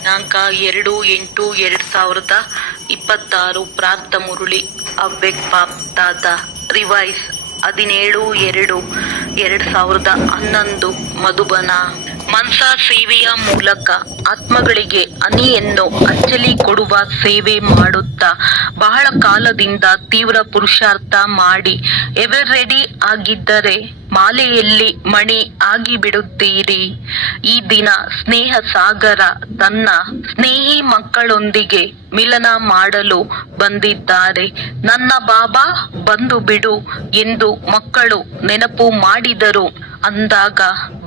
ದಿನಾಂಕ 2/8/2026 ಪ್ರಾರ್ಥ ಮುರಳಿ ಅವ್ವೆಕ್ ಬಾಪ್ ದಾದಾ ರಿವೈಸ್ 17/2/2011 ಮಧುಬನ. ಮನ್ಸಾ ಸೇವೆಯ ಮೂಲಕ ಆತ್ಮಗಳಿಗೆ ಹನಿಯನ್ನು ಅಚ್ಚಲಿ ಕೊಡುವ ಸೇವೆ ಮಾಡುತ್ತಾ ಬಹಳ ಕಾಲದಿಂದ ತೀವ್ರ ಪುರುಷಾರ್ಥ ಮಾಡಿ ಎವರ್ ರೆಡಿ ಆಗಿದ್ದರೆ ಮಾಲೆಯಲ್ಲಿ ಮಣಿ ಆಗಿಬಿಡುತ್ತೀರಿ. ಈ ದಿನ ಸ್ನೇಹ ಸಾಗರ ತನ್ನ ಸ್ನೇಹಿ ಮಕ್ಕಳೊಂದಿಗೆ ಮಿಲನ ಮಾಡಲು ಬಂದಿದ್ದಾರೆ. ನನ್ನ ಬಾಬಾ ಬಂದು ಬಿಡು ಎಂದು ಮಕ್ಕಳು ನೆನಪು ಮಾಡಿದರು ಅಂದಾಗ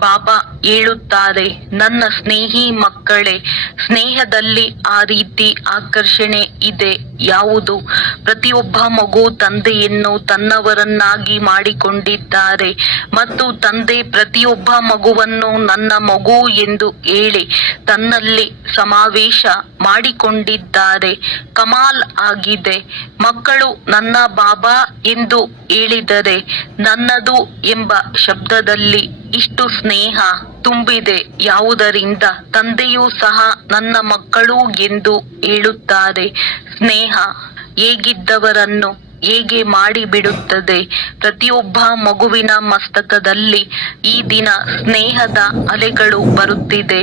ಬಾಬಾ ಹೇಳುತ್ತಾರೆ, ನನ್ನ ಸ್ನೇಹಿ ಮಕ್ಕಳೇ, ಸ್ನೇಹದಲ್ಲಿ ಆ ರೀತಿ ಆಕರ್ಷಣೆ ಇದೆ. ಯಾವುದು? ಪ್ರತಿಯೊಬ್ಬ ಮಗು ತಂದೆಯನ್ನು ತನ್ನವರನ್ನಾಗಿ ಮಾಡಿಕೊಂಡಿದ್ದಾರೆ ಮತ್ತು ತಂದೆ ಪ್ರತಿಯೊಬ್ಬ ಮಗುವನ್ನು ನನ್ನ ಮಗು ಎಂದು ಹೇಳಿ ತನ್ನಲ್ಲಿ ಸಮಾವೇಶ ಮಾಡಿಕೊಂಡಿದ್ದಾರೆ. ಕಮಾಲ್ ಆಗಿದೆ. ಮಕ್ಕಳು ನನ್ನ ಬಾಬಾ ಎಂದು ಹೇಳಿದರೆ ನನ್ನದು ಎಂಬ ಶಬ್ದದಲ್ಲಿ ಇಷ್ಟು ಸ್ನೇಹ ತುಂಬಿದೆ. ಯಾವುದರಿಂದ? ತಂದೆಯೂ ಸಹ ನನ್ನ ಮಕ್ಕಳು ಎಂದು ಹೇಳುತ್ತಾರೆ. ಸ್ನೇಹ ಹೇಗಿದ್ದವರನ್ನು ಹೇಗೆ ಮಾಡಿಬಿಡುತ್ತದೆ. ಪ್ರತಿಯೊಬ್ಬ ಮಗುವಿನ ಮಸ್ತಕದಲ್ಲಿ ಈ ದಿನ ಸ್ನೇಹದ ಅಲೆಗಳು ಬರುತ್ತಿದೆ.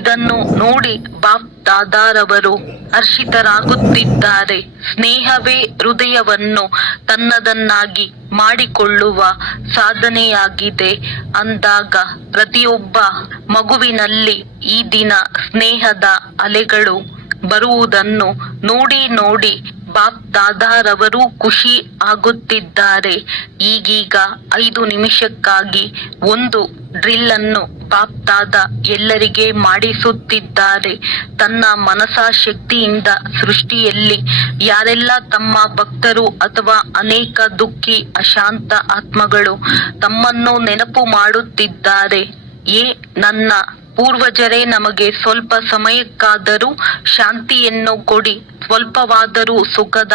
ಇದನ್ನು ನೋಡಿ ಬಾಪ್ ದಾದಾರವರು ಹರ್ಷಿತರಾಗುತ್ತಿದ್ದಾರೆ. ಸ್ನೇಹವೇ ಹೃದಯವನ್ನು ತನ್ನದನ್ನಾಗಿ ಮಾಡಿಕೊಳ್ಳುವ ಸಾಧನೆಯಾಗಿದೆ ಅಂದಾಗ ಪ್ರತಿಯೊಬ್ಬ ಮಗುವಿನಲ್ಲಿ ಈ ದಿನ ಸ್ನೇಹದ ಅಲೆಗಳು ಬರುವುದನ್ನು ನೋಡಿ ಬಾಪ್ ದಾದಾರವರು ಖುಷಿ ಆಗುತ್ತಿದ್ದಾರೆ. ಈಗೀಗ 5 ನಿಮಿಷಕ್ಕಾಗಿ ಒಂದು ಡ್ರಿಲ್ ಅನ್ನು ಬಾಪ್ ದಾದಾ ಎಲ್ಲರಿಗೆ ಮಾಡಿಸುತ್ತಿದ್ದಾರೆ. ತನ್ನ ಮನಸಾ ಶಕ್ತಿಯಿಂದ ಸೃಷ್ಟಿಯಲ್ಲಿ ಯಾರೆಲ್ಲ ತಮ್ಮ ಭಕ್ತರು ಅಥವಾ ಅನೇಕ ದುಃಖಿ ಅಶಾಂತ ಆತ್ಮಗಳು ತಮ್ಮನ್ನು ನೆನಪು ಮಾಡುತ್ತಿದ್ದಾರೆ. ನನ್ನ ಪೂರ್ವಜರೇ, ನಮಗೆ ಸ್ವಲ್ಪ ಸಮಯಕ್ಕಾದರೂ ಶಾಂತಿಯನ್ನು ಕೊಡಿ, ಸ್ವಲ್ಪವಾದರೂ ಸುಖದ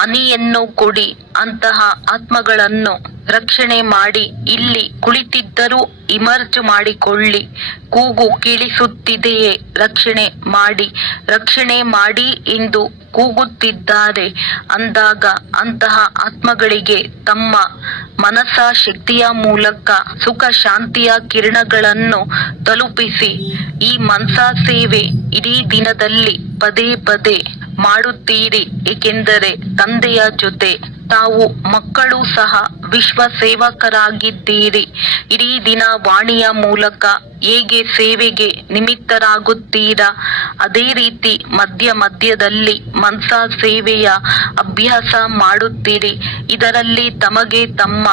ಹನಿಯನ್ನು ಕೊಡಿ. ಅಂತಹ ಆತ್ಮಗಳನ್ನು ರಕ್ಷಣೆ ಮಾಡಿ. ಇಲ್ಲಿ ಕುಳಿತಿದ್ದರೂ ಇಮರ್ಜ್ ಮಾಡಿಕೊಳ್ಳಿ. ಕೂಗು ಕೇಳಿಸುತ್ತಿದೆಯೇ? ರಕ್ಷಣೆ ಮಾಡಿ ಎಂದು ಕೂಗುತ್ತಿದ್ದಾರೆ ಅಂದಾಗ ಅಂತಹ ಆತ್ಮಗಳಿಗೆ ತಮ್ಮ ಮನಸ್ಸಾ ಶಕ್ತಿಯ ಮೂಲಕ ಸುಖ ಶಾಂತಿಯ ಕಿರಣಗಳನ್ನು ತಲುಪಿಸಿ. ಈ ಮನ್ಸಾ ಸೇವೆ ಇಡೀ ದಿನದಲ್ಲಿ ಪದೇ ಪದೇ ಮಾಡುತ್ತೀರಿ, ಏಕೆಂದರೆ ತಂದೆಯ ಜೊತೆ ತಾವು ಮಕ್ಕಳು ಸಹ ವಿಶ್ವ ಸೇವಕರಾಗಿದ್ದೀರಿ. ಇಡೀ ದಿನ ವಾಣಿಯ ಮೂಲಕ ಹೇಗೆ ಸೇವೆಗೆ ನಿಮಿತ್ತರಾಗುತ್ತೀರಾ, ಅದೇ ರೀತಿ ಮಧ್ಯದಲ್ಲಿ ಮನ್ಸಾ ಸೇವೆಯ ಅಭ್ಯಾಸ ಮಾಡುತ್ತೀರಿ. ಇದರಲ್ಲಿ ತಮಗೆ ತಮ್ಮ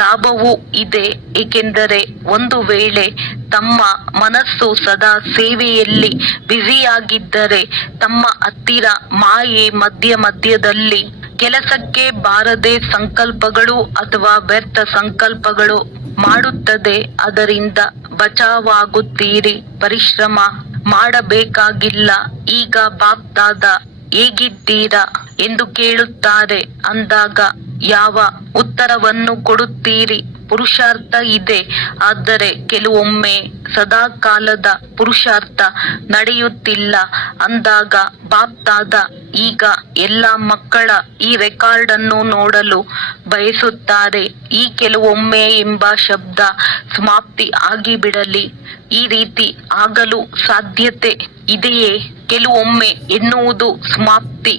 ಲಾಭವೂ ಇದೆ, ಏಕೆಂದರೆ ಒಂದು ವೇಳೆ ತಮ್ಮ ಮನಸ್ಸು ಸದಾ ಸೇವೆಯಲ್ಲಿ ಬ್ಯುಸಿಯಾಗಿದ್ದರೆ ತಮ್ಮ ಹತ್ತಿರ ಮಾಯೆ ಮಧ್ಯದಲ್ಲಿ ಕೆಲಸಕ್ಕೆ ಬಾರದೆ ಸಂಕಲ್ಪಗಳು ಅಥವಾ ವ್ಯರ್ಥ ಸಂಕಲ್ಪಗಳು ಮಾಡುತ್ತದೆ. ಅದರಿಂದ ಬಚಾವಾಗುತ್ತೀರಿ. ಪರಿಶ್ರಮ ಮಾಡಬೇಕಾಗಿಲ್ಲ. ಈಗ ಬಾಪ್ ದಾದಾ ಹೇಗಿದ್ದೀರಾ ಎಂದು ಕೇಳುತ್ತಾರೆ ಅಂದಾಗ ಯಾವ ಉತ್ತರವನ್ನು ಕೊಡುತ್ತೀರಿ? ಪುರುಷಾರ್ಥ ಇದೆ, ಆದರೆ ಕೆಲವೊಮ್ಮೆ ಸದಾಕಾಲದ ಪುರುಷಾರ್ಥ ನಡೆಯುತ್ತಿಲ್ಲ ಅಂದಾಗ ಬಾಪ್ ದಾದಾ ಈಗ ಎಲ್ಲ ಮಕ್ಕಳ ಈ ರೆಕಾರ್ಡ್ ಅನ್ನು ನೋಡಲು ಬಯಸುತ್ತಾರೆ. ಈ ಕೆಲವೊಮ್ಮೆ ಎಂಬ ಶಬ್ದ ಸಮಾಪ್ತಿ ಆಗಿಬಿಡಲಿ. ಈ ರೀತಿ ಆಗಲು ಸಾಧ್ಯತೆ ಇದೆಯೇ? ಕೆಲವೊಮ್ಮೆ ಎನ್ನುವುದು ಸಮಾಪ್ತಿ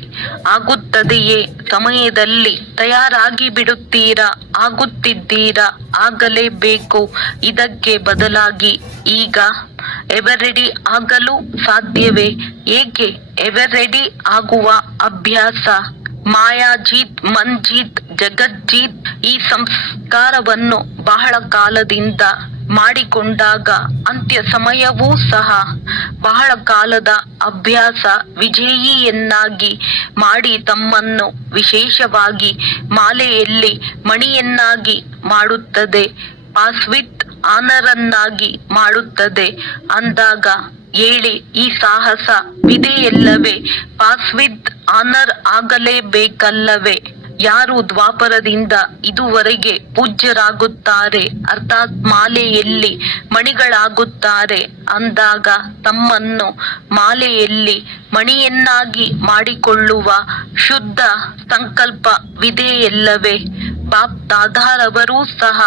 ಆಗುತ್ತದೆಯೇ? ಸಮಯದಲ್ಲಿ ತಯಾರಾಗಿ ಬಿಡುತ್ತೀರಾ? ಆಗುತ್ತಿದ್ದೀರಾ? ಆಗಲೇಬೇಕು. ಇದಕ್ಕೆ ಬದಲಾಗಿ ಈಗ ಎವರ್ ರೆಡಿ ಆಗಲು ಸಾಧ್ಯವೇ? ಏಕೆ ಎವರ್ ರೆಡಿ ಆಗುವ ಅಭ್ಯಾಸ? ಮಾಯಾಜೀತ್, ಮನ್ಜೀತ್, ಜಗಜ್ಜೀತ್ ಈ ಸಂಸ್ಕಾರವನ್ನು ಬಹಳ ಕಾಲದಿಂದ ಮಾಡಿಕೊಂಡಾಗ ಅಂತ್ಯ ಸಮಯವೂ ಸಹ ಬಹಳ ಕಾಲದ ಅಭ್ಯಾಸ ವಿಜಯಿಯನ್ನಾಗಿ ಮಾಡಿ ತಮ್ಮನ್ನು ವಿಶೇಷವಾಗಿ ಮಾಲೆಯಲ್ಲಿ ಮಣಿಯನ್ನಾಗಿ ಮಾಡುತ್ತದೆ. ಪಾಸ್ ವಿತ್ ಆನರನ್ನಾಗಿ ಮಾಡುತ್ತದೆ ಅಂದಾಗ ಹೇಳಿ, ಈ ಸಾಹಸ ವಿದೆಯಲ್ಲವೇ? ಪಾಸ್ ವಿತ್ ಆನರ್ ಆಗಲೇಬೇಕಲ್ಲವೇ? ಯಾರು ದ್ವಾಪರದಿಂದ ಇದುವರೆಗೆ ಪೂಜ್ಯರಾಗುತ್ತಾರೆ ಅರ್ಥಾತ್ ಮಾಲೆಯಲ್ಲಿ ಮಣಿಗಳಾಗುತ್ತಾರೆ ಅಂದಾಗ ತಮ್ಮನ್ನು ಮಾಲೆಯಲ್ಲಿ ಮಣಿಯನ್ನಾಗಿ ಮಾಡಿಕೊಳ್ಳುವ ಶುದ್ಧ ಸಂಕಲ್ಪವಿದೆಯಲ್ಲವೇ? ಬಾಪ್ ದಾದಾರವರೂ ಸಹ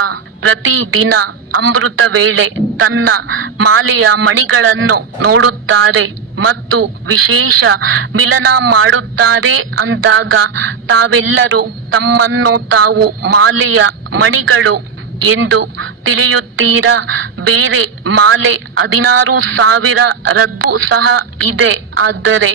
ಪ್ರತಿದಿನ ಅಮೃತ ವೇಳೆ ತನ್ನ ಮಾಲೆಯ ಮಣಿಗಳನ್ನು ನೋಡುತ್ತಾರೆ ಮತ್ತು ವಿಶೇಷ ಮಿಲನ ಮಾಡುತ್ತಾರೆ ಅಂದಾಗ ತಾವೆಲ್ಲರೂ ತಮ್ಮನ್ನು ತಾವು ಮಾಲೆಯ ಮಣಿಗಳು ಎಂದು ತಿಳಿಯುತ್ತೀರಾ? ಬೇರೆ ಮಾಲೆ 16,000 ರದ್ದು ಸಹ ಇದೆ, ಆದರೆ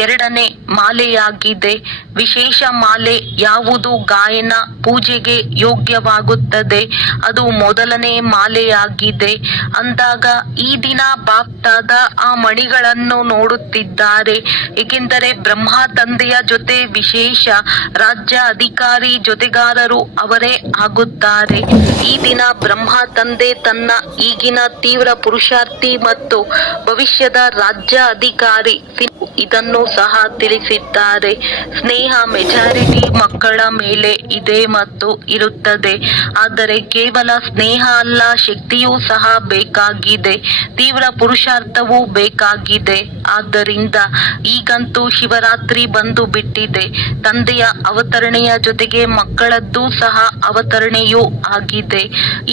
ಎರಡನೇ ಮಾಲೆಯಾಗಿದೆ. ವಿಶೇಷ ಮಾಲೆ ಯಾವುದು ಗಾಯನ ಪೂಜೆಗೆ ಯೋಗ್ಯವಾಗುತ್ತದೆ? ಅದು ಮೊದಲನೇ ಮಾಲೆಯಾಗಿದೆ ಅಂದಾಗ ಈ ದಿನ ಬಾಪ್ದಾದ ಆ ಮಣಿಗಳನ್ನು ನೋಡುತ್ತಿದ್ದಾರೆ. ಏಕೆಂದರೆ ಬ್ರಹ್ಮ ತಂದೆಯ ಜೊತೆ ವಿಶೇಷ ರಾಜ್ಯ ಅಧಿಕಾರಿ ಜೊತೆಗಾರರು ಅವರೇ ಆಗುತ್ತಾರೆ. ಈ ದಿನ ಬ್ರಹ್ಮ ತಂದೆ ತನ್ನ ಈಗಿನ ತೀವ್ರ ಪುರುಷಾರ್ಥಿ ಮತ್ತು ಭವಿಷ್ಯದ ರಾಜ್ಯ ಅಧಿಕಾರಿ ಇದನ್ನು ಸಹ ತಿಳಿಸಿದ್ದಾರೆ. ಸ್ನೇಹ ಮೆಜಾರಿಟಿ ಮಕ್ಕಳ ಮೇಲೆ ಇದೆ ಮತ್ತು ಇರುತ್ತದೆ, ಆದರೆ ಕೇವಲ ಸ್ನೇಹ ಅಲ್ಲ, ಶಕ್ತಿಯೂ ಸಹ ಬೇಕಾಗಿದೆ, ತೀವ್ರ ಪುರುಷಾರ್ಥವೂ ಬೇಕಾಗಿದೆ. ಆದ್ದರಿಂದ ಈಗಂತೂ ಶಿವರಾತ್ರಿ ಬಂದು ಬಿಟ್ಟಿದೆ. ತಂದೆಯ ಅವತರಣೆಯ ಜೊತೆಗೆ ಮಕ್ಕಳದ್ದು ಸಹ ಅವತರಣೆಯೂ ಆಗಿದೆ.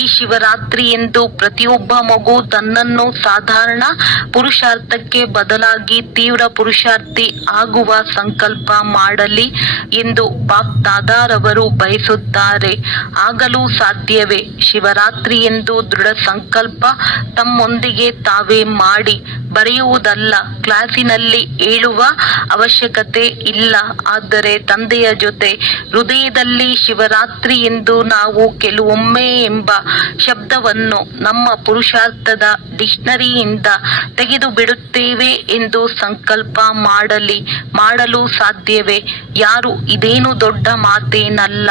ಈ ಶಿವರಾತ್ರಿ ಎಂದು ಪ್ರತಿಯೊಬ್ಬ ಮಗು ತನ್ನನ್ನು ಸಾಧಾರಣ ಪುರುಷಾರ್ಥಕ್ಕೆ ಬದಲಾಗಿ ತೀವ್ರ ಪುರುಷಾರ್ಥಿ ಆಗುವ ಸಂಕಲ್ಪ ಮಾಡಲಿ ಎಂದು ಬಾಪ್ ದಾದಾರವರು ಬಯಸುತ್ತಾರೆ. ಆಗಲೂ ಸಾಧ್ಯವೇ? ಶಿವರಾತ್ರಿ ಎಂದು ದೃಢ ಸಂಕಲ್ಪ ತಮ್ಮೊಂದಿಗೆ ತಾವೇ ಮಾಡಿ ಬರೆಯುವುದಲ್ಲ, ಕ್ಲಾಸಿನಲ್ಲಿ ಹೇಳುವ ಅವಶ್ಯಕತೆ ಇಲ್ಲ. ಆದರೆ ತಂದೆಯ ಜೊತೆ ಹೃದಯದಲ್ಲಿ ಶಿವರಾತ್ರಿ ಎಂದು ನಾವು ಕೆಲವೊಮ್ಮೆ ಎಂಬ ಶಬ್ದವನ್ನು ನಮ್ಮ ಪುರುಷಾರ್ಥದ ಡಿಕ್ಷನರಿಯಿಂದ ತೆಗೆದು ಬಿಡುತ್ತೇವೆ ಎಂದು ಸಂಕಲ್ಪ ಮಾಡಲು ಸಾಧ್ಯವೇ? ಯಾರು ಇದೇನು ದೊಡ್ಡ ಮಾತೇನಲ್ಲ,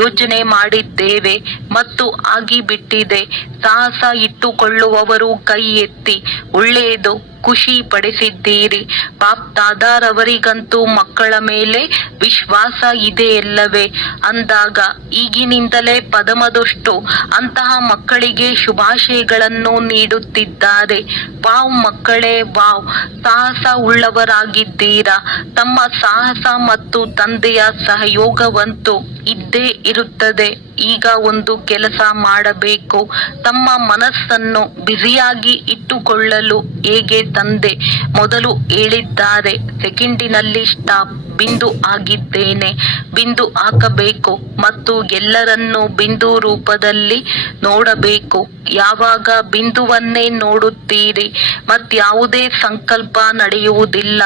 ಯೋಚನೆ ಮಾಡಿದ್ದೇವೆ ಮತ್ತು ಆಗಿಬಿಟ್ಟಿದೆ. ಸಾಹಸ ಇಟ್ಟುಕೊಳ್ಳುವವರು ಕೈ ಎತ್ತಿ. ಒಳ್ಳೆಯದು, ಖುಷಿ ಪಡಿಸಿದ್ದೀರಿ. ಬಾಪ್ ದಾದಾರವರಿಗಂತೂ ಮಕ್ಕಳ ಮೇಲೆ ವಿಶ್ವಾಸ ಇದೆಯಲ್ಲವೇ ಅಂದಾಗ ಈಗಿನಿಂದಲೇ ಪದಮದಷ್ಟು ಅಂತಹ ಮಕ್ಕಳಿಗೆ ಶುಭಾಶಯಗಳನ್ನು ನೀಡುತ್ತಿದ್ದಾರೆ. ವಾವ್ ಮಕ್ಕಳೇ, ವಾವ್, ಸಾಹಸ ಉಳ್ಳವರಾಗಿದ್ದೀರಾ. ತಮ್ಮ ಸಾಹಸ ಮತ್ತು ತಂದೆಯ ಸಹಯೋಗವಂತೂ ಇದ್ದೇ ಇರುತ್ತದೆ. ಈಗ ಒಂದು ಕೆಲಸ ಮಾಡಬೇಕು, ತಮ್ಮ ಮನಸ್ಸನ್ನು ಬ್ಯುಸಿಯಾಗಿ ಇಟ್ಟುಕೊಳ್ಳಲು. ಹೇಗೆ ತಂದೆ ಮೊದಲು ಹೇಳಿದ್ದಾರೆ, ಸೆಕೆಂಡಿನಲ್ಲಿ ಸ್ಟಾಪ್, ಬಿಂದು ಆಗಿದ್ದೇನೆ, ಬಿಂದು ಹಾಕಬೇಕು ಮತ್ತು ಎಲ್ಲರನ್ನೂ ಬಿಂದು ರೂಪದಲ್ಲಿ ನೋಡಬೇಕು. ಯಾವಾಗ ಬಿಂದುವನ್ನೇ ನೋಡುತ್ತೀರಿ ಮತ್ಯಾವುದೇ ಸಂಕಲ್ಪ ನಡೆಯುವುದಿಲ್ಲ.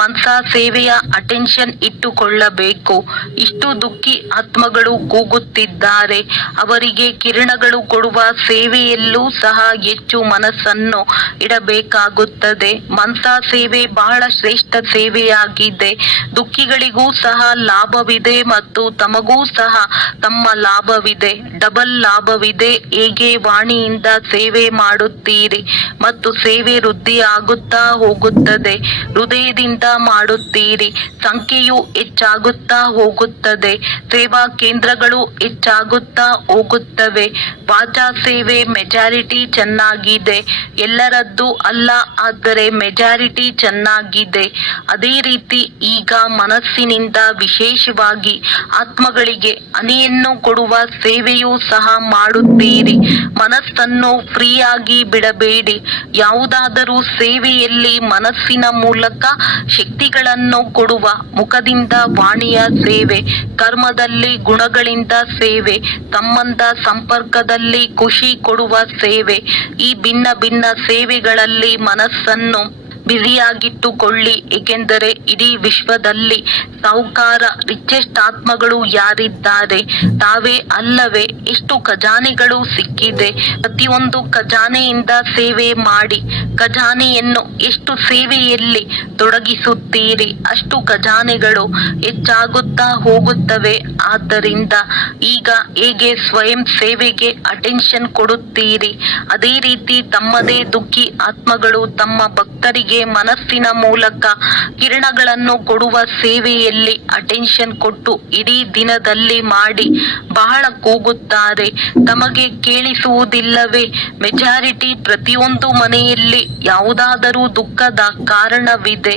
ಮನಸಾ ಸೇವೆಯ ಅಟೆನ್ಷನ್ ಇಟ್ಟುಕೊಳ್ಳಬೇಕು. ಇಷ್ಟು ದುಃಖಿ ಆತ್ಮಗಳು ಕೂಗುತ್ತಿದ್ದಾರೆ, ಅವರಿಗೆ ಕಿರಣಗಳು ಕೊಡುವ ಸೇವೆಯಲ್ಲೂ ಸಹ ಹೆಚ್ಚು ಮನಸ್ಸನ್ನು ಇಡಬೇಕಾಗುತ್ತದೆ. ಮನಸಾ ಸೇವೆ ಬಹಳ ಶ್ರೇಷ್ಠ ಸೇವೆಯಾಗಿದೆ. ದುಃಖಿಗಳಿಗೂ ಸಹ ಲಾಭವಿದೆ ಮತ್ತು ತಮಗೂ ಸಹ ತಮ್ಮ ಲಾಭವಿದೆ, ಡಬಲ್ ಲಾಭವಿದೆ. ಹೇಗೆ ವಾಣಿಯಿಂದ ಸೇವೆ ಮಾಡುತ್ತೀರಿ ಮತ್ತು ಸೇವೆ ವೃದ್ಧಿ ಆಗುತ್ತಾ ಹೋಗುತ್ತದೆ. ಹೃದಯದಿಂದ ಮಾಡುತ್ತೀರಿ, ಸಂಖ್ಯೆಯು ಹೆಚ್ಚಾಗುತ್ತಾ ಹೋಗುತ್ತದೆ. ಸೇವಾ ಕೇಂದ್ರಗಳು ಹೆಚ್ಚಾಗುತ್ತಾ ಹೋಗುತ್ತವೆ. ವಾಚಾ ಸೇವೆ ಮೆಜಾರಿಟಿ ಚೆನ್ನಾಗಿದೆ, ಎಲ್ಲರದ್ದು ಅಲ್ಲ, ಆದರೆ ಮೆಜಾರಿಟಿ ಚೆನ್ನಾಗಿದೆ. ಅದೇ ರೀತಿ ಈಗ ಮನಸ್ಸಿನಿಂದ ವಿಶೇಷವಾಗಿ ಆತ್ಮಗಳಿಗೆ ಹನಿಯನ್ನು ಕೊಡುವ ಸೇವೆಯೂ ಸಹ ಮಾಡುತ್ತೀರಿ. ಮನಸ್ಸನ್ನು ಫ್ರೀಯಾಗಿ ಬಿಡಬೇಡಿ. ಯಾವುದಾದರೂ ಸೇವೆಯಲ್ಲಿ ಮನಸ್ಸಿನ ಮೂಲಕ ಶಕ್ತಿಗಳನ್ನು ಕೊಡುವ ಮುಖದಿಂದ ವಾಣಿಯ ಸೇವೆ, ಕರ್ಮದಲ್ಲಿ ಗುಣಗಳಿಂದ ಸೇವೆ, ಸಂಬಂಧ ಸಂಪರ್ಕದಲ್ಲಿ ಖುಷಿ ಕೊಡುವ ಸೇವೆ, ಈ ಭಿನ್ನ ಭಿನ್ನ ಸೇವೆಗಳಲ್ಲಿ ಮನಸ್ಸನ್ನು ಬ್ಯುಸಿಯಾಗಿಟ್ಟುಕೊಳ್ಳಿ. ಏಕೆಂದರೆ ಇಡೀ ವಿಶ್ವದಲ್ಲಿ ಸಾಹುಕಾರ ರಿಚೆಸ್ಟ್ ಆತ್ಮಗಳು ಯಾರಿದ್ದಾರೆ? ತಾವೇ ಅಲ್ಲವೇ? ಎಷ್ಟು ಖಜಾನೆಗಳು ಸಿಕ್ಕಿದೆ. ಪ್ರತಿಯೊಂದು ಖಜಾನೆಯಿಂದ ಸೇವೆ ಮಾಡಿ. ಖಜಾನೆಯನ್ನು ಎಷ್ಟು ಸೇವೆಯಲ್ಲಿ ತೊಡಗಿಸುತ್ತೀರಿ ಅಷ್ಟು ಖಜಾನೆಗಳು ಹೆಚ್ಚಾಗುತ್ತಾ ಹೋಗುತ್ತವೆ. ಆದ್ದರಿಂದ ಈಗ ಹೇಗೆ ಸ್ವಯಂ ಸೇವೆಗೆ ಅಟೆನ್ಷನ್ ಕೊಡುತ್ತೀರಿ, ಅದೇ ರೀತಿ ತಮ್ಮದೇ ದುಃಖಿ ಆತ್ಮಗಳು ತಮ್ಮ ಭಕ್ತರಿಗೆ ತಮಗೆ ಮನಸ್ಸಿನ ಮೂಲಕ ಕಿರಣಗಳನ್ನು ಕೊಡುವ ಸೇವೆಯಲ್ಲಿ ಅಟೆನ್ಷನ್ ಕೊಟ್ಟು ಇಡೀ ದಿನದಲ್ಲಿ ಮಾಡಿ ಬಹಳ ಕೂಗುತ್ತಾರೆ. ತಮಗೆ ಕೇಳಿಸುವುದಿಲ್ಲವೇ? ಮೆಜಾರಿಟಿ ಪ್ರತಿಯೊಂದು ಮನೆಯಲ್ಲಿ ಯಾವುದಾದರೂ ದುಃಖದ ಕಾರಣವಿದೆ.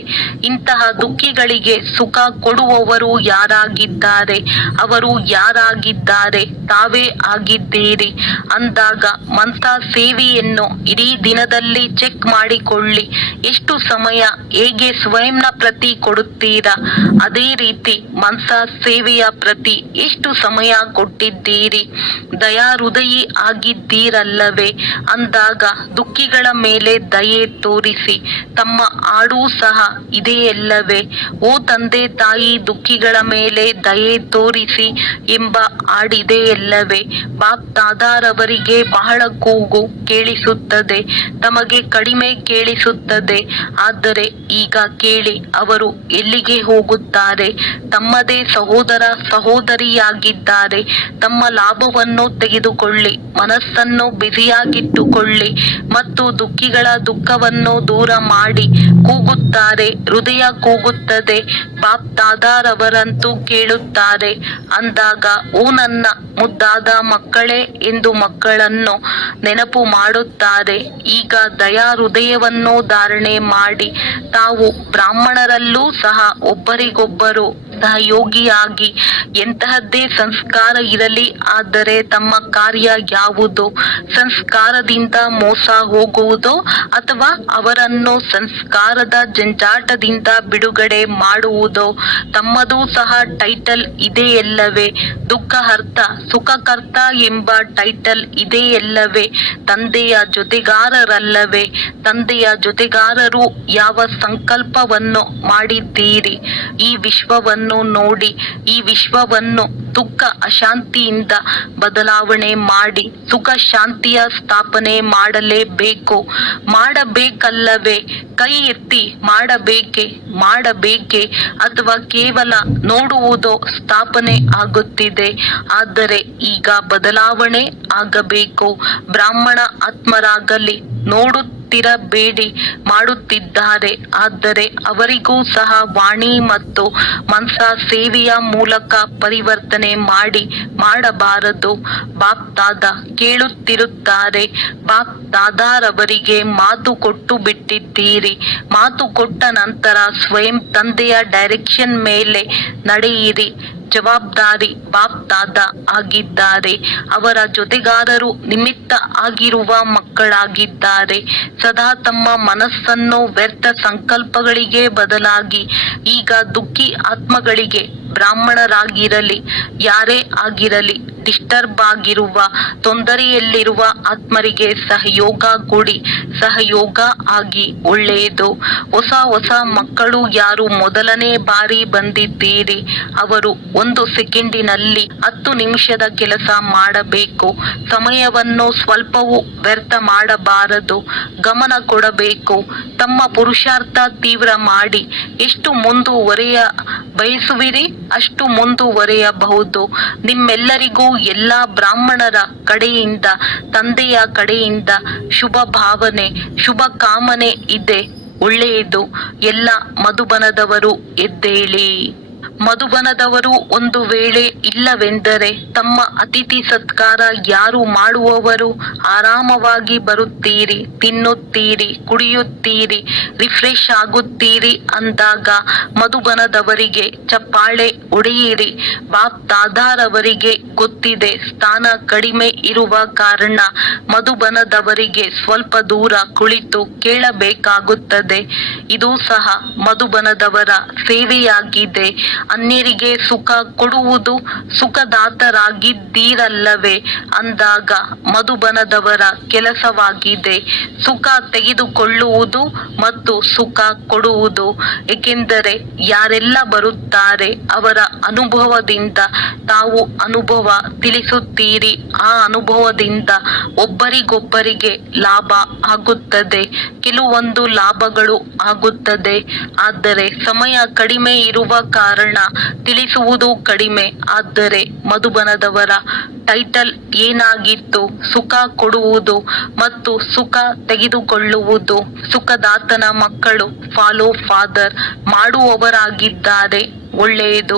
ಇಂತಹ ದುಃಖಿಗಳಿಗೆ ಸುಖ ಕೊಡುವವರು ಯಾರಾಗಿದ್ದಾರೆ? ಅವರು ಯಾರಾಗಿದ್ದಾರೆ? ತಾವೇ ಆಗಿದ್ದೀರಿ. ಅಂದಾಗ ಮನಸ ಸೇವೆಯನ್ನು ಇಡೀ ದಿನದಲ್ಲಿ ಚೆಕ್ ಮಾಡಿಕೊಳ್ಳಿ. ಎಷ್ಟು ಸಮಯ ಹೇಗೆ ಸ್ವಯಂನ ಪ್ರತಿ ಕೊಡುತ್ತೀರಾ, ಅದೇ ರೀತಿ ಮನಸ ಸೇವೆಯ ಪ್ರತಿ ಎಷ್ಟು ಸಮಯ ಕೊಟ್ಟಿದ್ದೀರಿ? ದಯಾ ಹೃದಯಿ ಆಗಿದ್ದೀರಲ್ಲವೇ? ಅಂದಾಗ ದುಃಖಿಗಳ ಮೇಲೆ ದಯೆ ತೋರಿಸಿ. ತಮ್ಮ ಹಾಡು ಸಹ ಇದೆಯಲ್ಲವೇ? ಓ ತಂದೆ ತಾಯಿ, ದುಃಖಿಗಳ ಮೇಲೆ ದಯೆ ತೋರಿಸಿ ಎಂಬ ಹಾಡಿದೆಯಲ್ಲವೇ? ಬಾಪ್ ದಾದಾರವರಿಗೆ ಬಹಳ ಕೂಗು ಕೇಳಿಸುತ್ತದೆ, ತಮಗೆ ಕಡಿಮೆ ಕೇಳಿಸುತ್ತದೆ. ಆದರೆ ಈಗ ಕೇಳಿ, ಅವರು ಎಲ್ಲಿಗೆ ಹೋಗುತ್ತಾರೆ? ತಮ್ಮದೇ ಸಹೋದರ ಸಹೋದರಿಯಾಗಿದ್ದಾರೆ. ತಮ್ಮ ಲಾಭವನ್ನು ತೆಗೆದುಕೊಳ್ಳಿ, ಮನಸ್ಸನ್ನು ಬಿಸಿಯಾಗಿಟ್ಟುಕೊಳ್ಳಿ ಮತ್ತು ದುಃಖಿಗಳ ದುಃಖವನ್ನು ದೂರ ಮಾಡಿ. ಕೂಗುತ್ತಾರೆ, ಹೃದಯ ಕೂಗುತ್ತದೆ. ಬಾಪ್ ದಾದಾರವರಂತೂ ಕೇಳುತ್ತಾರೆ. ಅಂದಾಗ ಓ ನನ್ನ ಮುದ್ದಾದ ಮಕ್ಕಳೇ ಎಂದು ಮಕ್ಕಳನ್ನು ನೆನಪು ಮಾಡುತ್ತಾರೆ. ಈಗ ದಯಾ ಹೃದಯವನ್ನು ಧಾರಣೆ ಮಾಡಿ ತಾವು ಬ್ರಾಹ್ಮಣರಲ್ಲೂ ಸಹ ಒಬ್ಬರಿಗೊಬ್ಬರು ಸಹಯೋಗಿಯಾಗಿ ಎಂತಹದ್ದೇ ಸಂಸ್ಕಾರ ಇರಲಿ, ಆದರೆ ತಮ್ಮ ಕಾರ್ಯ ಯಾವುದು? ಸಂಸ್ಕಾರದಿಂದ ಮೋಸ ಹೋಗುವುದೋ ಅಥವಾ ಅವರನ್ನು ಸಂಸ್ಕಾರದ ಜಂಜಾಟದಿಂದ ಬಿಡುಗಡೆ ಮಾಡುವುದೋ? ತಮ್ಮದೂ ಸಹ ಟೈಟಲ್ ಇದೆಯಲ್ಲವೇ? ದುಃಖಹರ್ತ ಸುಖಕರ್ತ ಎಂಬ ಟೈಟಲ್ ಇದೆಯಲ್ಲವೇ? ತಂದೆಯ ಜೊತೆಗಾರರಲ್ಲವೇ? ತಂದೆಯ ಜೊತೆಗಾರರು ಯಾವ ಸಂಕಲ್ಪವನ್ನು ಮಾಡಿದ್ದೀರಿ? ಈ ವಿಶ್ವವನ್ನು ನೋಡಿ, ಈ ವಿಶ್ವವನ್ನು ದುಃಖ ಅಶಾಂತಿಯಿಂದ ಬದಲಾವಣೆ ಮಾಡಿ ಸುಖ ಶಾಂತಿಯ ಸ್ಥಾಪನೆ ಮಾಡಲೇಬೇಕು. ಮಾಡಬೇಕಲ್ಲವೇ? ಕೈ ಎತ್ತಿ ಮಾಡಬೇಕೆ ಅಥವಾ ಕೇವಲ ನೋಡುವುದೋ ಸ್ಥಾಪನೆ ಆಗುತ್ತಿದೆ. ಆದರೆ ಈಗ ಬದಲಾವಣೆ ಆಗಬೇಕು. ಬ್ರಾಹ್ಮಣ ಆತ್ಮರಾಗಲಿ, ನೋಡುತ್ತಿರಬೇಡಿ, ಮಾಡುತ್ತಿದ್ದಾರೆ. ಆದರೆ ಅವರಿಗೂ ಸಹ ವಾಣಿ ಮತ್ತು ಮನಸ ಸೇವೆಯ ಮೂಲಕ ಪರಿವರ್ತನೆ ಮಾಡಬಾರದು. ಬಾಪ್ ದಾದಾ ಕೇಳುತ್ತಿರುತ್ತಾರೆ. ಬಾಪ್ ದಾದಾರವರಿಗೆ ಮಾತು ಕೊಟ್ಟು ಬಿಟ್ಟಿದ್ದೀರಿ. ಮಾತು ಕೊಟ್ಟ ನಂತರ ಸ್ವಯಂ ತಂದೆಯ ಡೈರೆಕ್ಷನ್ ಮೇಲೆ ನಡೆಯಿರಿ. ಜವಾಬ್ದಾರಿ ಬಾಪ್ ದಾದಾ ಆಗಿದ್ದಾರೆ. ಅವರ ಜೊತೆಗಾರರು ನಿಮಿತ್ತ ಆಗಿರುವ ಮಕ್ಕಳಾಗಿದ್ದಾರೆ. ಸದಾ ತಮ್ಮ ಮನಸ್ಸನ್ನು ವ್ಯರ್ಥ ಸಂಕಲ್ಪಗಳಿಗೆ ಬದಲಾಗಿ ಈಗ ದುಃಖಿ ಆತ್ಮಗಳಿಗೆ, ಬ್ರಾಹ್ಮಣರಾಗಿರಲಿ ಯಾರೇ ಆಗಿರಲಿ, ಡಿಸ್ಟರ್ಬ್ ಆಗಿರುವ, ತೊಂದರೆಯಲ್ಲಿರುವ ಆತ್ಮರಿಗೆ ಸಹಯೋಗ ಕೊಡಿ. ಸಹಯೋಗ ಆಗಿ ಒಳ್ಳೆಯದು. ಹೊಸ ಮಕ್ಕಳು ಯಾರು ಮೊದಲನೇ ಬಾರಿ ಬಂದಿದ್ದೀರಿ, ಅವರು 1 ಸೆಕೆಂಡಿನಲ್ಲಿ 10 ನಿಮಿಷದ ಕೆಲಸ ಮಾಡಬೇಕು. ಸಮಯವನ್ನು ಸ್ವಲ್ಪವೂ ವ್ಯರ್ಥ ಮಾಡಬಾರದು. ಗಮನ ಕೊಡಬೇಕು. ತಮ್ಮ ಪುರುಷಾರ್ಥ ತೀವ್ರ ಮಾಡಿ. ಎಷ್ಟು ಮುಂದುವರೆಯ ಬಯಸುವಿರಿ ಅಷ್ಟು ಮುಂದುವರೆಯಬಹುದು. ನಿಮ್ಮೆಲ್ಲರಿಗೂ ಎಲ್ಲ ಬ್ರಾಹ್ಮಣರ ಕಡೆಯಿಂದ, ತಂದೆಯ ಕಡೆಯಿಂದ ಶುಭ ಭಾವನೆ, ಶುಭ ಕಾಮನೆ ಇದೆ. ಒಳ್ಳೆಯದು. ಎಲ್ಲ ಮಧುಬನದವರು ಎದ್ದೇಳಿ. ಮಧುಬನದವರು ಒಂದು ವೇಳೆ ಇಲ್ಲವೆಂದರೆ ತಮ್ಮ ಅತಿಥಿ ಸತ್ಕಾರ ಯಾರು ಮಾಡುವವರು? ಆರಾಮವಾಗಿ ಬರುತ್ತೀರಿ, ತಿನ್ನುತ್ತೀರಿ, ಕುಡಿಯುತ್ತೀರಿ, ರಿಫ್ರೆಶ್ ಆಗುತ್ತೀರಿ. ಅಂದಾಗ ಮಧುಬನದವರಿಗೆ ಚಪ್ಪಾಳೆ ಹೊಡೆಯಿರಿ. ಬಾಪ್ ದಾದಾರವರಿಗೆ ಗೊತ್ತಿದೆ ಸ್ಥಾನ ಕಡಿಮೆ ಇರುವ ಕಾರಣ ಮಧುಬನದವರಿಗೆ ಸ್ವಲ್ಪ ದೂರ ಕುಳಿತು ಕೇಳಬೇಕಾಗುತ್ತದೆ. ಇದು ಸಹ ಮಧುಬನದವರ ಸೇವೆಯಾಗಿದೆ. ಅನ್ಯರಿಗೆ ಸುಖ ಕೊಡುವುದು ಸುಖದಾತರಾಗಿದ್ದೀರಲ್ಲವೇ? ಅಂದಾಗ ಮಧುಬನದವರ ಕೆಲಸವಾಗಿದೆ ಸುಖ ತೆಗೆದುಕೊಳ್ಳುವುದು ಮತ್ತು ಸುಖ ಕೊಡುವುದು. ಏಕೆಂದರೆ ಯಾರೆಲ್ಲ ಬರುತ್ತಾರೆ ಅವರ ಅನುಭವದಿಂದ ತಾವು ಅನುಭವ ತಿಳಿಸುತ್ತೀರಿ. ಆ ಅನುಭವದಿಂದ ಒಬ್ಬರಿಗೊಬ್ಬರಿಗೆ ಲಾಭ ಆಗುತ್ತದೆ, ಕೆಲವೊಂದು ಲಾಭಗಳು ಆಗುತ್ತದೆ. ಆದರೆ ಸಮಯ ಕಡಿಮೆ ಇರುವ ಕಾರಣ ತಿಳಿಸುವುದು ಕಡಿಮೆ. ಆದರೆ ಮಧುಬನದವರ ಟೈಟಲ್ ಏನಾಗಿತ್ತು? ಸುಖ ಕೊಡುವುದು ಮತ್ತು ಸುಖ ತೆಗೆದುಕೊಳ್ಳುವುದು. ಸುಖದಾತನ ಮಕ್ಕಳು ಫಾಲೋ ಫಾದರ್ ಮಾಡುವವರಾಗಿದ್ದಾರೆ. ಒಳ್ಳೆಯದು.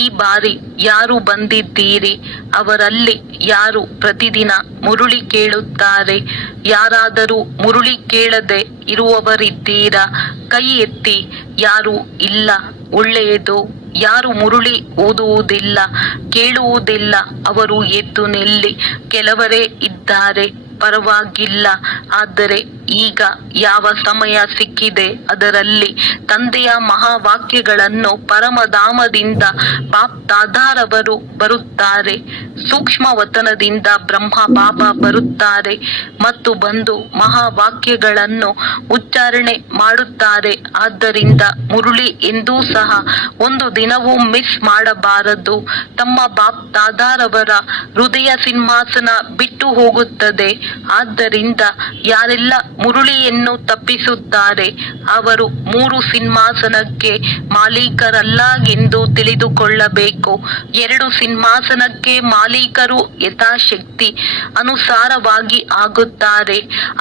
ಈ ಬಾರಿ ಯಾರು ಬಂದಿದ್ದೀರಿ? ಅವರಲ್ಲಿ ಯಾರು ಪ್ರತಿದಿನ ಮುರುಳಿ ಕೇಳುತ್ತಾರೆ? ಯಾರಾದರೂ ಮುರುಳಿ ಕೇಳದೆ ಇರುವವರಿದ್ದೀರಾ? ಕೈ ಎತ್ತಿ. ಯಾರು ಇಲ್ಲ? ಒಳ್ಳೆಯದು. ಯಾರು ಮುರುಳಿ ಓದುವುದಿಲ್ಲ, ಕೇಳುವುದಿಲ್ಲ, ಅವರು ಎದ್ದು ನಿಲ್ಲಿ. ಕೆಲವರೇ ಇದ್ದಾರೆ, ಪರವಾಗಿಲ್ಲ. ಆದರೆ ಈಗ ಯಾವ ಸಮಯ ಸಿಕ್ಕಿದೆ ಅದರಲ್ಲಿ ತಂದೆಯ ಮಹಾವಾಕ್ಯಗಳನ್ನು ಪರಮಧಾಮದಿಂದ ಬಾಪ್ ದಾದಾರವರು ಬರುತ್ತಾರೆ. ಸೂಕ್ಷ್ಮ ವತನದಿಂದ ಬ್ರಹ್ಮ ಬಾಬಾ ಬರುತ್ತಾರೆ ಮತ್ತು ಬಂದು ಮಹಾವಾಕ್ಯಗಳನ್ನು ಉಚ್ಚಾರಣೆ ಮಾಡುತ್ತಾರೆ. ಆದ್ದರಿಂದ ಮುರುಳಿ ಎಂದೂ ಸಹ ಒಂದು ದಿನವೂ ಮಿಸ್ ಮಾಡಬಾರದು. ತಮ್ಮ ಬಾಪ್ ದಾದಾರವರ ಹೃದಯ ಸಿಂಹಾಸನ ಬಿಟ್ಟು ಹೋಗುತ್ತದೆ. ಆದ್ದರಿಂದ ಯಾರೆಲ್ಲ ಮುರುಳಿಯನ್ನು ತಪ್ಪಿಸುತ್ತಾರೆ ಅವರು 3 ಸಿಂಹಾಸನಕ್ಕೆ ಮಾಲೀಕರಲ್ಲ ಎಂದು ತಿಳಿದುಕೊಳ್ಳಬೇಕು. 2 ಸಿಂಹಾಸನಕ್ಕೆ ಮಾಲೀಕರು ಯಥಾಶಕ್ತಿ ಅನುಸಾರವಾಗಿ ಆಗುತ್ತಾರೆ.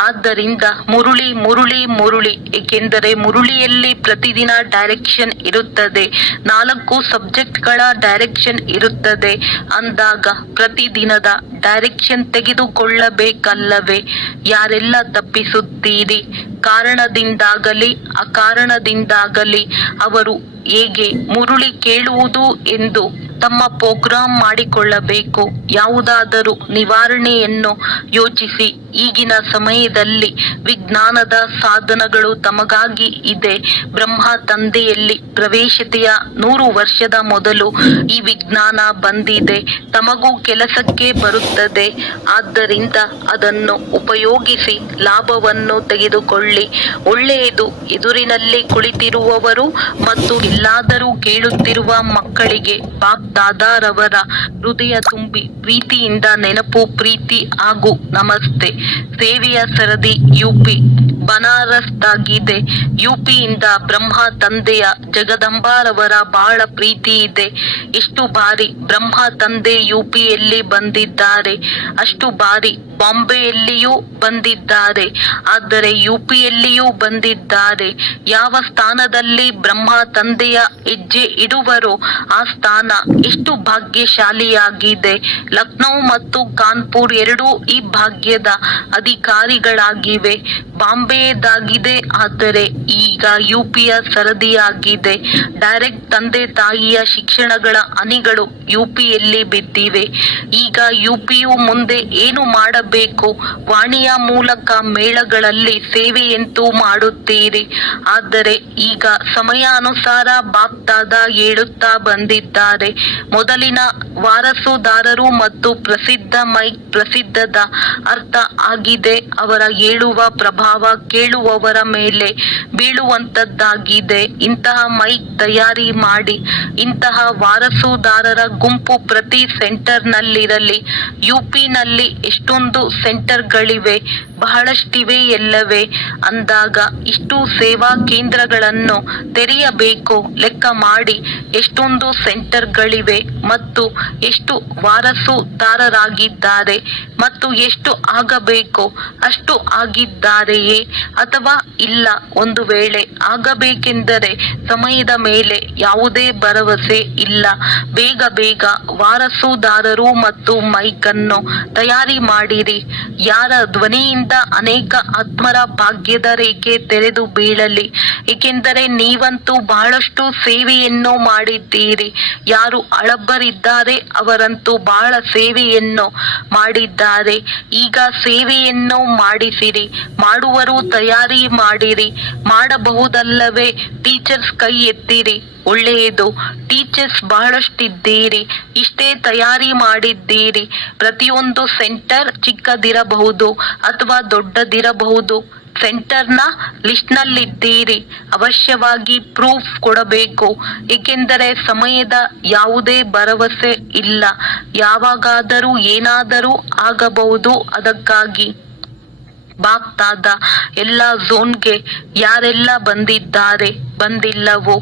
ಆದ್ದರಿಂದ ಮುರುಳಿ ಮುರುಳಿ ಮುರುಳಿ, ಏಕೆಂದರೆ ಮುರುಳಿಯಲ್ಲಿ ಪ್ರತಿದಿನ ಡೈರೆಕ್ಷನ್ ಇರುತ್ತದೆ. 4 ಸಬ್ಜೆಕ್ಟ್ಗಳ ಡೈರೆಕ್ಷನ್ ಇರುತ್ತದೆ. ಅಂದಾಗ ಪ್ರತಿದಿನದ ಡೈರೆಕ್ಷನ್ ತೆಗೆದುಕೊಳ್ಳಬೇಕಲ್ಲವೇ? ಯಾರೆಲ್ಲ ತಪ್ಪಿಸುತ್ತೀರಿ? ಕಾರಣದಿಂದಾಗಲಿ ಅಕಾರಣದಿಂದಾಗಲಿ ಅವರು ಹೇಗೆ ಮುರುಳಿ ಕೇಳುವುದು ಎಂದು ತಮ್ಮ ಪ್ರೋಗ್ರಾಂ ಮಾಡಿಕೊಳ್ಳಬೇಕು. ಯಾವುದಾದರೂ ನಿವಾರಣೆಯನ್ನು ಯೋಚಿಸಿ. ಈಗಿನ ಸಮಯದಲ್ಲಿ ವಿಜ್ಞಾನದ ಸಾಧನಗಳು ತಮಗಾಗಿ ಇದೆ. ಬ್ರಹ್ಮ ತಂದೆಯಲ್ಲಿ ಪ್ರವೇಶತೆಯ 100 ವರ್ಷದ ಮೊದಲು ಈ ವಿಜ್ಞಾನ ಬಂದಿದೆ. ತಮಗೂ ಕೆಲಸಕ್ಕೆ ಬರುತ್ತದೆ. ಆದ್ದರಿಂದ ಅದನ್ನು ಉಪಯೋಗಿಸಿ ಲಾಭವನ್ನು ತೆಗೆದುಕೊಳ್ಳಿ. ಒಳ್ಳೆಯದು. ಎದುರಿನಲ್ಲಿ ಕುಳಿತಿರುವವರು ಮತ್ತು ಎಲ್ಲಾದರೂ ಕೇಳುತ್ತಿರುವ ಮಕ್ಕಳಿಗೆ ಬಾಪ್ ದಾದಾರವರ ಹೃದಯ ತುಂಬಿ ಪ್ರೀತಿಯಿಂದ ನೆನಪು, ಪ್ರೀತಿ ಹಾಗೂ ನಮಸ್ತೆ. ಸೇವೆಯ ಸರದಿ ಯುಪಿ ಬನಾರಸ್ದಾಗಿದೆ. ಯುಪಿಯಿಂದ ಬ್ರಹ್ಮ ತಂದೆಯ ಜಗದಂಬಾರವರ ಬಹಳ ಪ್ರೀತಿ ಇದೆ. ಎಷ್ಟು ಬಾರಿ ಬ್ರಹ್ಮ ತಂದೆ ಯುಪಿಯಲ್ಲಿ ಬಂದಿದ್ದಾರೆ, ಅಷ್ಟು ಬಾರಿ ಬಾಂಬೆಯಲ್ಲಿಯೂ ಬಂದಿದ್ದಾರೆ. ಆದರೆ ಯುಪಿಯಲ್ಲಿಯೂ ಬಂದಿದ್ದಾರೆ. ಯಾವ ಸ್ಥಾನದಲ್ಲಿ ಬ್ರಹ್ಮ ತಂದೆಯ ಹೆಜ್ಜೆ ಇಡುವರೋ ಆ ಸ್ಥಾನ ಎಷ್ಟು ಭಾಗ್ಯಶಾಲಿಯಾಗಿದೆ. ಲಕ್ನೋ ಮತ್ತು ಕಾನ್ಪುರ್ ಎರಡೂ ಈ ಭಾಗ್ಯದ ಅಧಿಕಾರಿಗಳಾಗಿವೆ. ಬಾಂಬೆಯದಾಗಿದೆ, ಆದರೆ ಈಗ ಯುಪಿಯ ಸರದಿಯಾಗಿದೆ. ಡೈರೆಕ್ಟ್ ತಂದೆ ತಾಯಿಯ ಶಿಕ್ಷಣಗಳ ಹನಿಗಳು ಯುಪಿಯಲ್ಲಿ ಬಿದ್ದಿವೆ. ಈಗ ಯುಪಿಯು ಮುಂದೆ ಏನು ಮಾಡಬೇಕು? ವಾಣಿಯ ಮೂಲಕ ಮೇಳಗಳಲ್ಲಿ ಸೇವೆಯಂತೂ ಮಾಡುತ್ತೀರಿ. ಆದರೆ ಈಗ ಸಮಯಾನುಸಾರ ಬಾಪ್ ದಾದಾ ಹೇಳುತ್ತಾ ಬಂದಿದ್ದಾರೆ. ಮೊದಲಿನ ವಾರಸುದಾರರು ಮತ್ತು ಪ್ರಸಿದ್ಧ ಮೈಕ್ ಪ್ರಸಿದ್ಧದ ಅರ್ಥ ಆಗಿದೆ. ಅವರ ಹೇಳುವ ಪ್ರಭಾವ ಕೇಳುವವರ ಮೇಲೆ ಬೀಳುವಂತದ್ದಾಗಿದೆ. ಇಂತಹ ಮೈಕ್ ತಯಾರಿ ಮಾಡಿ. ಇಂತಹ ವಾರಸುದಾರರ ಗುಂಪು ಪ್ರತಿ ಸೆಂಟರ್ನಲ್ಲಿರಲಿ. ಯುಪಿನಲ್ಲಿ ಎಷ್ಟೊಂದು ಸೆಂಟರ್ಗಳಿವೆ, ಬಹಳಷ್ಟಿವೆ ಎಲ್ಲವೇ. ಅಂದಾಗ ಇಷ್ಟು ಸೇವಾ ಕೇಂದ್ರಗಳನ್ನು ತೆರೆಯಬೇಕು. ಲೆಕ್ಕ ಮಾಡಿ ಎಷ್ಟೊಂದು ಸೆಂಟರ್ಗಳಿವೆ ಮತ್ತು ಎಷ್ಟು ವಾರಸುದಾರರಾಗಿದ್ದಾರೆ ಮತ್ತು ಎಷ್ಟು ಆಗಬೇಕು ಅಷ್ಟು ಆಗಿದ್ದಾರೆಯೇ ಅಥವಾ ಇಲ್ಲ? ಒಂದು ವೇಳೆ ಆಗಬೇಕೆಂದರೆ ಸಮಯದ ಮೇಲೆ ಯಾವುದೇ ಭರವಸೆ ಇಲ್ಲ. ಬೇಗ ಬೇಗ ವಾರಸುದಾರರು ಮತ್ತು ಮೈಕನ್ನು ತಯಾರಿ ಮಾಡಿರಿ. ಯಾರ ಧ್ವನಿಯಿಂದ ಅನೇಕ ಆತ್ಮರ ಭಾಗ್ಯದ ರೇಖೆ ತೆರೆದು ಬೀಳಲಿ. ಏಕೆಂದರೆ ನೀವಂತೂ ಬಹಳಷ್ಟು ಸೇವೆಯನ್ನು ಮಾಡಿದ್ದೀರಿ. ಯಾರು ಹಳಬರಿದ್ದಾರೆ ಅವರಂತೂ ಬಹಳ ಸೇವೆಯನ್ನು ಮಾಡಿದ್ದಾರೆ. ಈಗ ಸೇವೆಯನ್ನು ಮಾಡಿಸಿರಿ. ಮಾಡುವರು ತಯಾರಿ ಮಾಡಿರಿ. ಮಾಡಬಹುದಲ್ಲವೇ? ಟೀಚರ್ಸ್ ಕೈ ಎತ್ತಿರಿ. ಒಳ್ಳೆಯದು. ಟೀಚರ್ಸ್ ಬಹಳಷ್ಟಿದ್ದೀರಿ. ಇಷ್ಟೇ ತಯಾರಿ ಮಾಡಿದ್ದೀರಿ. ಪ್ರತಿಯೊಂದು ಸೆಂಟರ್ ಚಿಕ್ಕದಿರಬಹುದು ಅಥವಾ ದೊಡ್ಡದಿರಬಹುದು. ಸೆಂಟರ್ನ ಲಿಸ್ಟ್ನಲ್ಲಿದ್ದೀರಿ. ಅವಶ್ಯವಾಗಿ ಪ್ರೂಫ್ ಕೊಡಬೇಕು. ಏಕೆಂದರೆ ಸಮಯದ ಯಾವುದೇ ಭರವಸೆ ಇಲ್ಲ. ಯಾವಾಗಾದರೂ ಏನಾದರೂ ಆಗಬಹುದು. ಅದಕ್ಕಾಗಿ ಬಾಪ್ ದಾದಾ ಎಲ್ಲ ಝೋನ್ಗೆ ಯಾರೆಲ್ಲ ಬಂದಿದ್ದಾರೆ ಬಂದಿಲ್ಲವೋ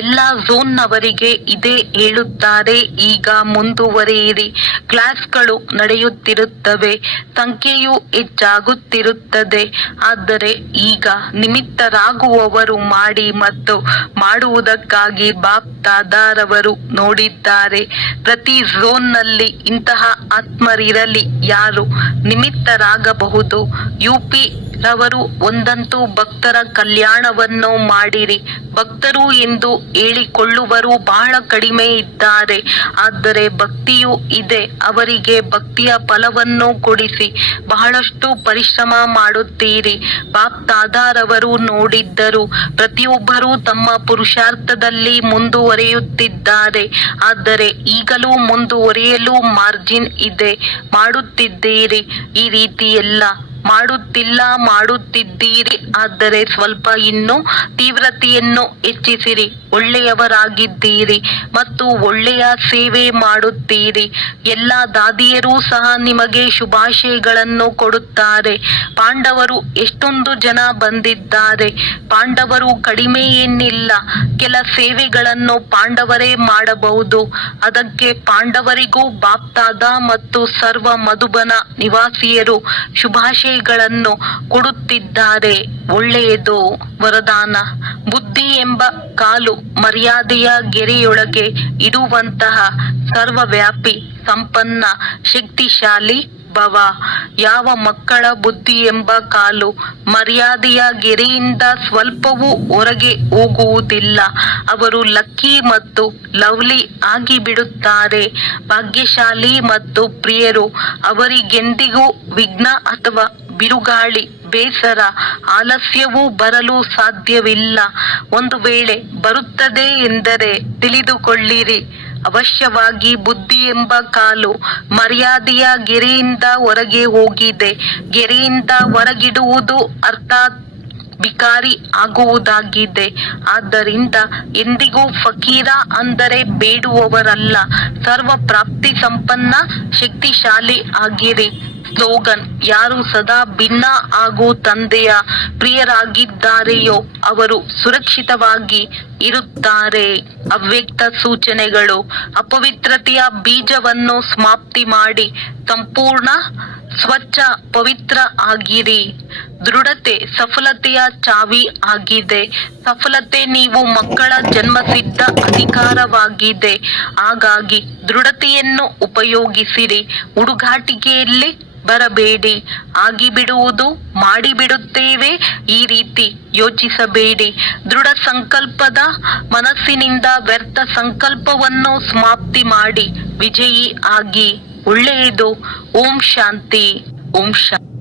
ಎಲ್ಲ ಝೋನ್ನವರಿಗೆ ಇದೇ ಹೇಳುತ್ತಾರೆ. ಈಗ ಮುಂದುವರಿಯಿರಿ. ಕ್ಲಾಸ್ಗಳು ನಡೆಯುತ್ತಿರುತ್ತವೆ, ಸಂಖ್ಯೆಯು ಹೆಚ್ಚಾಗುತ್ತಿರುತ್ತದೆ. ಆದರೆ ಈಗ ನಿಮಿತ್ತರಾಗುವವರು ಮಾಡಿ ಮತ್ತು ಮಾಡುವುದಕ್ಕಾಗಿ ಬಾಪ್ ದಾದಾರವರು ನೋಡಿದ್ದಾರೆ. ಪ್ರತಿ ಝೋನ್ನಲ್ಲಿ ಇಂತಹ ಆತ್ಮರಿರಲಿ ಯಾರು ನಿಮಿತ್ತರಾಗಬಹುದು. ಯುಪಿ ರವರು ಒಂದಂತೂ ಭಕ್ತರ ಕಲ್ಯಾಣವನ್ನು ಮಾಡಿರಿ. ಭಕ್ತರು ಎಂದು ಹೇಳಿಕೊಳ್ಳುವರು ಬಹಳ ಕಡಿಮೆ ಇದ್ದಾರೆ. ಆದರೆ ಭಕ್ತಿಯೂ ಇದೆ. ಅವರಿಗೆ ಭಕ್ತಿಯ ಫಲವನ್ನು ಕೊಡಿಸಿ. ಬಹಳಷ್ಟು ಪರಿಶ್ರಮ ಮಾಡುತ್ತೀರಿ. ಬಾಪ್ ದಾದಾರವರು ನೋಡಿದ್ದರು. ಪ್ರತಿಯೊಬ್ಬರೂ ತಮ್ಮ ಪುರುಷಾರ್ಥದಲ್ಲಿ ಮುಂದುವರಿಯುತ್ತಿದ್ದಾರೆ. ಆದರೆ ಈಗಲೂ ಮುಂದುವರಿಯಲು ಮಾರ್ಜಿನ್ ಇದೆ. ಮಾಡುತ್ತಿದ್ದೀರಿ. ಈ ರೀತಿ ಎಲ್ಲ ಮಾಡುತ್ತಿದ್ದೀರಿ. ಆದರೆ ಸ್ವಲ್ಪ ಇನ್ನೂ ತೀವ್ರತೆಯನ್ನು ಹೆಚ್ಚಿಸಿರಿ. ಒಳ್ಳೆಯವರಾಗಿದ್ದೀರಿ ಮತ್ತು ಒಳ್ಳೆಯ ಸೇವೆ ಮಾಡುತ್ತೀರಿ. ಎಲ್ಲ ದಾದಿಯರೂ ಸಹ ನಿಮಗೆ ಶುಭಾಶಯಗಳನ್ನು ಕೊಡುತ್ತಾರೆ. ಪಾಂಡವರು ಎಷ್ಟೊಂದು ಜನ ಬಂದಿದ್ದಾರೆ. ಪಾಂಡವರು ಕಡಿಮೆ ಏನಿಲ್ಲ. ಕೆಲ ಸೇವೆಗಳನ್ನು ಪಾಂಡವರೇ ಮಾಡಬಹುದು. ಅದಕ್ಕೆ ಪಾಂಡವರಿಗೂ ಬಾಪ್ದಾದ ಮತ್ತು ಸರ್ವ ಮಧುಬನ ನಿವಾಸಿಯರು ಶುಭಾಶಯಗಳನ್ನು ಕೊಡುತ್ತಿದ್ದಾರೆ. ಒಳ್ಳೆಯದು. ವರದಾನ: ಬುದ್ಧಿ ಎಂಬ ಕಾಲು ಮರ್ಯಾದೆಯ ಗೆರೆಯೊಳಗೆ ಇಡುವಂತಹ ಸರ್ವವ್ಯಾಪಿ ಸಂಪನ್ನ ಶಕ್ತಿಶಾಲಿ ಭವ. ಯಾವ ಮಕ್ಕಳ ಬುದ್ಧಿ ಎಂಬ ಕಾಲು ಮರ್ಯಾದೆಯ ಗೆರೆಯಿಂದ ಸ್ವಲ್ಪವೂ ಹೊರಗೆ ಹೋಗುವುದಿಲ್ಲ, ಅವರು ಲಕ್ಕಿ ಮತ್ತು ಲವ್ಲಿ ಆಗಿಬಿಡುತ್ತಾರೆ. ಭಾಗ್ಯಶಾಲಿ ಮತ್ತು ಪ್ರಿಯರು. ಅವರಿಗೆಂದಿಗೂ ವಿಘ್ನ ಅಥವಾ ಬಿರುಗಾಳಿ, ಬೇಸರ, ಆಲಸ್ಯವೂ ಬರಲು ಸಾಧ್ಯವಿಲ್ಲ. ಒಂದು ವೇಳೆ ಬರುತ್ತದೆ ಎಂದರೆ ತಿಳಿದುಕೊಳ್ಳಿರಿ, ಅವಶ್ಯವಾಗಿ ಬುದ್ಧಿ ಎಂಬ ಕಾಲು ಮರ್ಯಾದೆಯ ಗೆರೆಯಿಂದ ಹೊರಗೆ ಹೋಗಿದೆ. ಗೆರೆಯಿಂದ ಹೊರಗಿಡುವುದು ಅರ್ಥಾತ್ ಬಿಕಾರಿ ಆಗುವುದಾಗಿದೆ. ಆದ್ದರಿಂದ ಎಂದಿಗೂ ಫಕೀರ ಅಂದರೆ ಬೇಡುವವರಲ್ಲ, ಸರ್ವ ಪ್ರಾಪ್ತಿ ಸಂಪನ್ನ ಶಕ್ತಿಶಾಲಿ ಆಗಿರಿ. ಸ್ಲೋಗನ್: ಯಾರು ಸದಾ ಭಿನ್ನ ಹಾಗೂ ತಂದೆಯ ಪ್ರಿಯರಾಗಿದ್ದಾರೆಯೋ ಅವರು ಸುರಕ್ಷಿತವಾಗಿ ಇರುತ್ತಾರೆ. ಅವ್ಯಕ್ತ ಸೂಚನೆಗಳು: ಅಪವಿತ್ರತೆಯ ಬೀಜವನ್ನು ಸಮಾಪ್ತಿ ಮಾಡಿ ಸಂಪೂರ್ಣ ಸ್ವಚ್ಛ ಪವಿತ್ರ ಆಗಿರಿ. ದೃಢತೆ ಸಫಲತೆಯ ಚಾವಿ ಆಗಿದೆ. ಸಫಲತೆ ನೀವು ಮಕ್ಕಳ ಜನ್ಮಸಿದ್ಧ ಅಧಿಕಾರವಾಗಿದೆ. ಹಾಗಾಗಿ ದೃಢತೆಯನ್ನು ಉಪಯೋಗಿಸಿರಿ. ಹುಡುಗಾಟಿಕೆಯಲ್ಲಿ ಬರಬೇಡಿ. ಆಗಿಬಿಡುವುದು, ಮಾಡಿಬಿಡುತ್ತೇವೆ, ಈ ರೀತಿ ಯೋಚಿಸಬೇಡಿ. ದೃಢ ಸಂಕಲ್ಪದ ಮನಸ್ಸಿನಿಂದ ವ್ಯರ್ಥ ಸಂಕಲ್ಪವನ್ನು ಸಮಾಪ್ತಿ ಮಾಡಿ ವಿಜಯಿ ಆಗಿ. ಒಳ್ಳೆಯದು. ಓಂ ಶಾಂತಿ. ಓಂ ಶಾಂತಿ.